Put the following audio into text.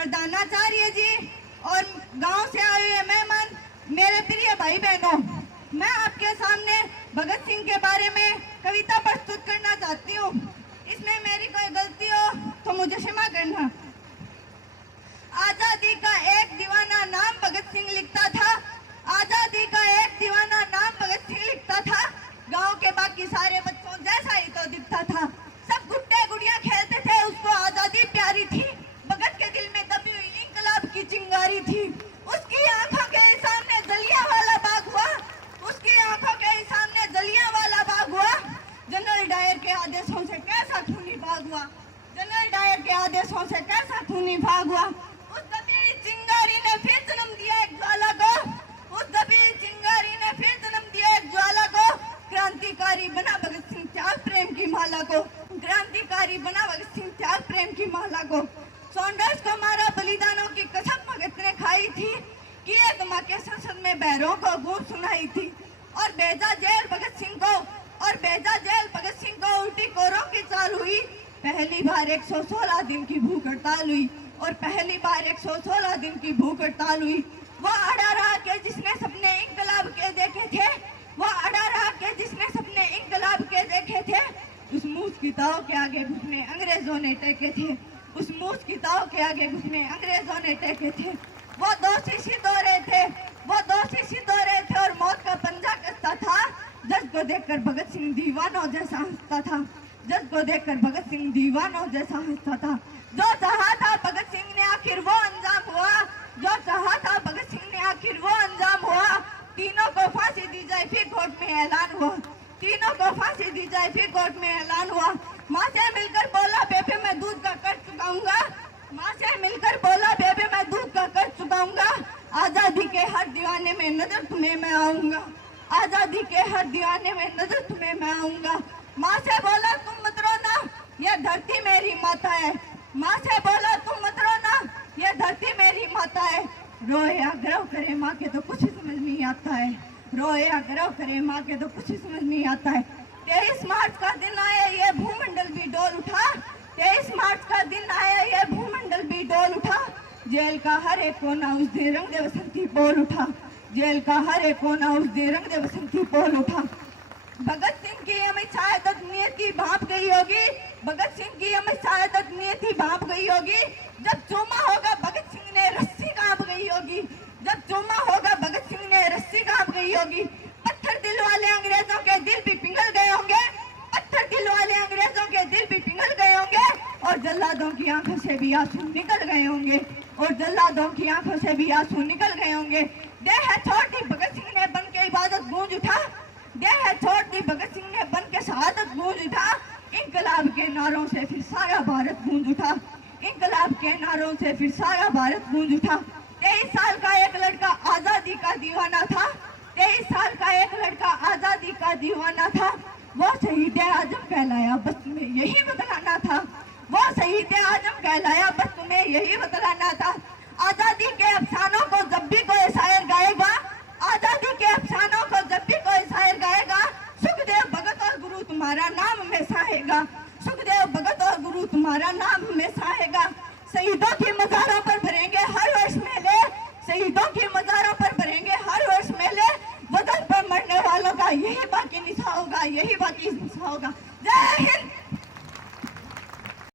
प्रधानाचार्य जी और गांव से आए हुए मेहमान, मेरे प्रिय भाई बहनों, मैं आपके सामने भगत सिंह के बारे में कविता प्रस्तुत करना चाहती हूँ। इसमें मेरी कोई गलती हो तो मुझे क्षमा करना। आजादी का एक दीवाना नाम भगत सिंह लिखता था, आजादी का एक दीवाना नाम भगत सिंह लिखता था। गांव के बाकी सारे बच्चों जैसा ही तो दिखता था। सब गुड्डे गुड़िया खेलते थे, उसको आजादी प्यारी थी। भगत के दिल में दबी हुई इंकलाब की चिंगारी थी। उसकी आंखों के सामने जलियांवाला बाग हुआ, उसकी आंखों के सामने जलियांवाला बाग हुआ। जनरल डायर के आदेशों से कैसा खूनी भाग हुआ, जनरल डायर के आदेशों से कैसा खूनी भाग हुआ। उस दबी चिंगारी ने फिर जन्म दिया एक ज्वाला को, उस दबी चिंगारी ने फिर जन्म दिया एक ज्वाला को। क्रांतिकारी बना भगत सिंह त्याग प्रेम की माला को, क्रांतिकारी बना भगत सिंह त्याग प्रेम की माला को। सॉन्डर्स को मारा बलिदानों की कसम भगत ने खाई थी, किए धमाके संसद में बैरों को गूंज सुनाई थी। और भेजा जेल भगत सिंह को, और भेजा जेल भगत सिंह को। उल्टी कोरों की चाल हुई, पहली बार 116 दिन की भूख हड़ताल हुई, और पहली बार 116 दिन की भूख हड़ताल हुई। वो अड़ा रहा के जिसने सपने इंकलाब के देखे थे, वो अड़ा रहा के जिसने सपने इंकलाब के देखे थे। उस मूस की ताव के आगे घुटने अंग्रेजों ने टेके थे, उस मूस की ताव के आगे घुटने अंग्रेजों ने टेके थे। वो दोषी सिद्ध हो रहे थे, वो दोषी सिद्ध हो रहे थे, और मौत का पंजा कसता था। जज को देखकर भगत सिंह दीवानों जैसा हंसता था, जज को देखकर भगत सिंह दीवानों जैसा हंसता था। जो चाहा था भगत सिंह ने आखिर वो अंजाम हुआ, जो चाहा था भगत सिंह ने आखिर वो अंजाम हुआ। तीनों को फांसी दी जाए फिर कोर्ट में ऐलान हुआ, तीनों को फांसी दी जाए फिर कोर्ट में ऐलान हुआ। माँ से मिलकर बोला बेबे मैं दूध का कर्ज चुकाऊंगा, माँ से मिलकर बोला बेबे मैं दूध का कर्ज चुकाऊंगा। आजादी के हर दीवाने में नजर तुम्हें मैं आऊंगा, आजादी के हर दीवाने में नजर तुम्हें मैं आऊंगा। माँ से बोला तुम मत रोना, यह धरती मेरी माता है, माँ से बोला तुम मत रोना, यह धरती मेरी माता है। रोए या गर्व करे माँ के तो कुछ समझ नहीं आता है, रोए या गर्व करे माँ के तो कुछ समझ नहीं आता है। 23 मार्च का दिन आया ये भूमंडल भी डोल उठा, 23 मार्च का दिन आया ये भूमंडल भी डोल उठा। जेल का हर एक कोना उस दिन रंग दे बसंती बोल उठा, जेल का हर एक कोना उस दिन रंग दे बसंती बोल उठा। भगत सिंह की हमें शायद नियति भाप गई होगी, भगत सिंह की हमें शायद नियति भाप गई होगी। जब चूमा होगा भगत सिंह ने रस्सी कांप गई होगी, जब चूमा होगा भगत सिंह ने रस्सी कांप गई होगी। पत्थर दिल वाले अंग्रेजों के दिल भी पिघल गए होंगे, पत्थर दिल वाले अंग्रेजों के दिल भी पिघल गए होंगे। और जल्लादों की आंखों से भी आंसू निकल गए होंगे, और जल्लादों की आंखों से भी आंसू निकल गए होंगे। देह छोड़ दी भगत सिंह ने बन के इबादत गूंज उठा, देह छोड़ दी भगत सिंह ने बन के शहादत गूंज उठा। इंकलाब के नारों से फिर सारा भारत गूंज उठा, इंकलाब के नारों से फिर सारा भारत गूंज उठा। 23 साल का एक लड़का आजादी का दीवाना था, 23 साल का एक लड़का आजादी का दीवाना था। वो शहीद आजम कहलाया बस तुम्हें यही बतलाना था, वो शहीद आजम कहलाया बस तुम्हें यही बतलाना था। आजादी के अफसानों को जब भी कोई शायर गाएगा, आजादी के अफसानों को जब भी कोई शायर गाएगा, सुखदेव भगत और गुरु तुम्हारा नाम हमेशा आएगा, सुखदेव भगत और गुरु तुम्हारा नाम हमेशा आएगा। शहीदों की मज़ारों